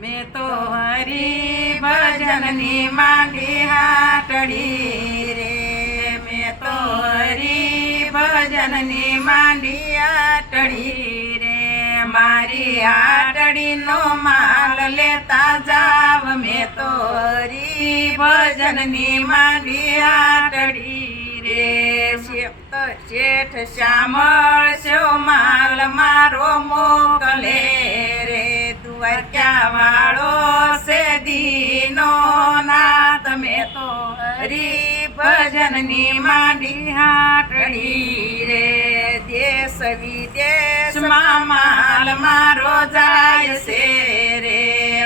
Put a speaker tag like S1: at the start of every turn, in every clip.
S1: મેં તો હરી ભજનની માંડી હાટડી રે. મેં તો હરી ભજનની માંડી આટડી રે. મારી આટડીનો માલ લેતા જાવ. મેં તો હરી ભજનની માંડી આટડી રે. શેઠ શ્યામળ શો માલ મારો મોકલે. દ્વારકા વાળો છે દીનો ના મેં તો હરી ભજનની માંડી હાટડી રે. દેશ વિદેશમાં માલ મારો જાય છે રે.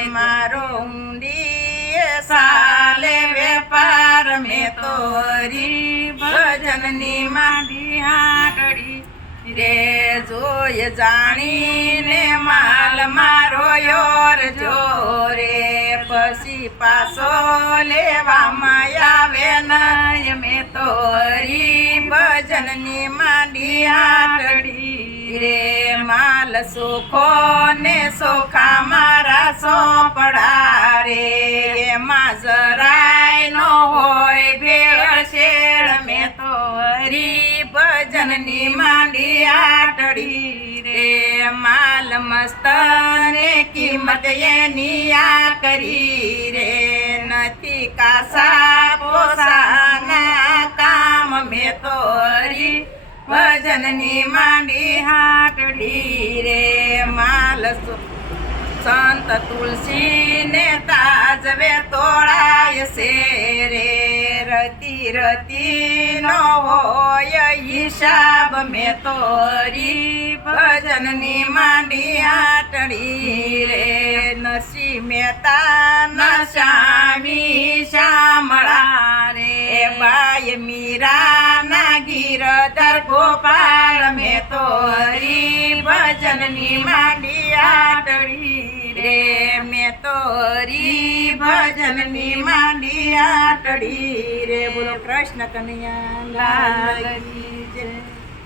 S1: મારો ઊંડી સાલે વેપાર મેં તો હરી ભજનની માંડી હાટડી રે જોય જાણીને માલ મારો યોર જોરે. પછી પાછો લેવામાં આવે નય મેં તો હરી ભજનની માંડી હાટડી રે. માલ સુખો ને સોખા મારા સોપડા રે. ભજનની માંડી આટડી રે, માલ મસ્ત ને કિંમત એની આ કરી રે. નથી કાસા પોસાના કામ મેં તોરી ભજનની માંડી હાટડી રે. માલ સંત તુલસી ને તાજવે તોડાય છે રે. રતી રતી નવો હિસાબ મેં તો હરી ભજનની માંડી આટડી રે. નસી મહેતા ના શ્યામી શ્યામળા રે. બાય મીરા ના ગીરધર ગોપાલ મેં તો હરી ભજનની માંડી આટડી મેં તો હરી ભજનની માંડી આટડી રે. બોલો કૃષ્ણ કનૈયા